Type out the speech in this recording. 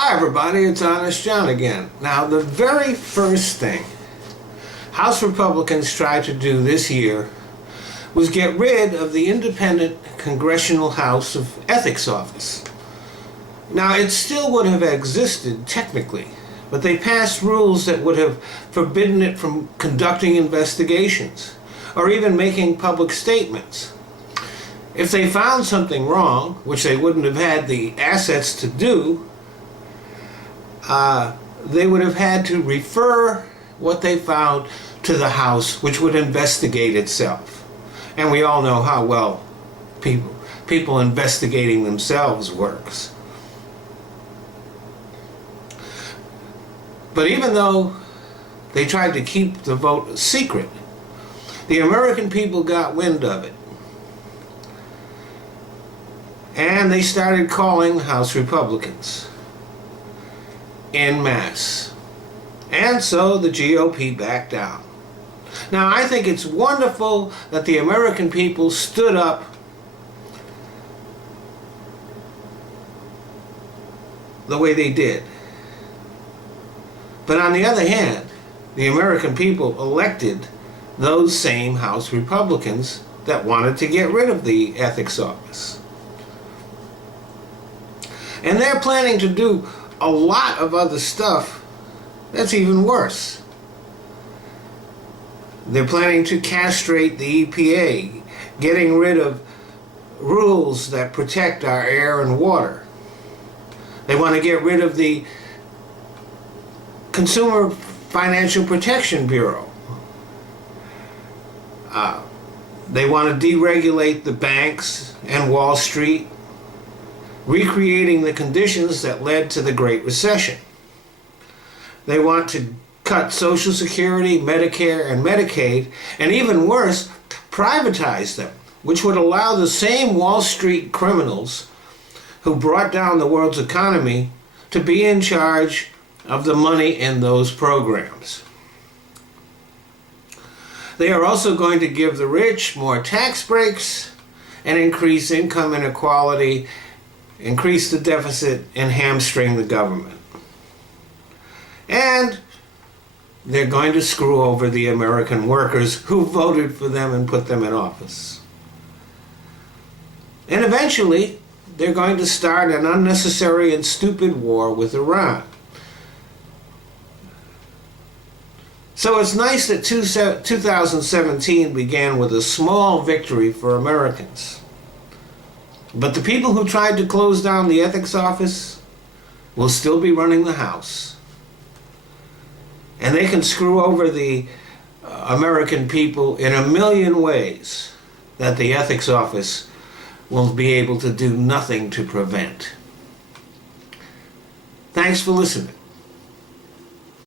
Hi everybody, it's Honest John again. Now the very first thing House Republicans tried to do this year was get rid of the independent Congressional House of Ethics Office. Now it still would have existed technically, but they passed rules that would have forbidden it from conducting investigations or even making public statements. If they found something wrong, which they wouldn't have had the assets to do, they would have had to refer what they found to the House, which would investigate itself. And we all know how well people investigating themselves works. But even though they tried to keep the vote secret, the American people got wind of it. And they started calling House Republicans en masse. And so the GOP backed down. Now I think it's wonderful that the American people stood up the way they did. But on the other hand, the American people elected those same House Republicans that wanted to get rid of the ethics office. And they're planning to do a lot of other stuff that's even worse. They're planning to castrate the EPA, getting rid of rules that protect our air and water. They want to get rid of the Consumer Financial Protection Bureau. They want to deregulate the banks and Wall Street, recreating the conditions that led to the Great Recession. They want to cut Social Security, Medicare, and Medicaid, and even worse, privatize them, which would allow the same Wall Street criminals who brought down the world's economy to be in charge of the money in those programs. They are also going to give the rich more tax breaks and increase income inequality, increase the deficit, and hamstring the government. And they're going to screw over the American workers who voted for them and put them in office. And eventually, they're going to start an unnecessary and stupid war with Iran. So it's nice that 2017 began with a small victory for Americans. But the people who tried to close down the ethics office will still be running the House. And they can screw over the American people in a million ways that the ethics office will be able to do nothing to prevent. Thanks for listening.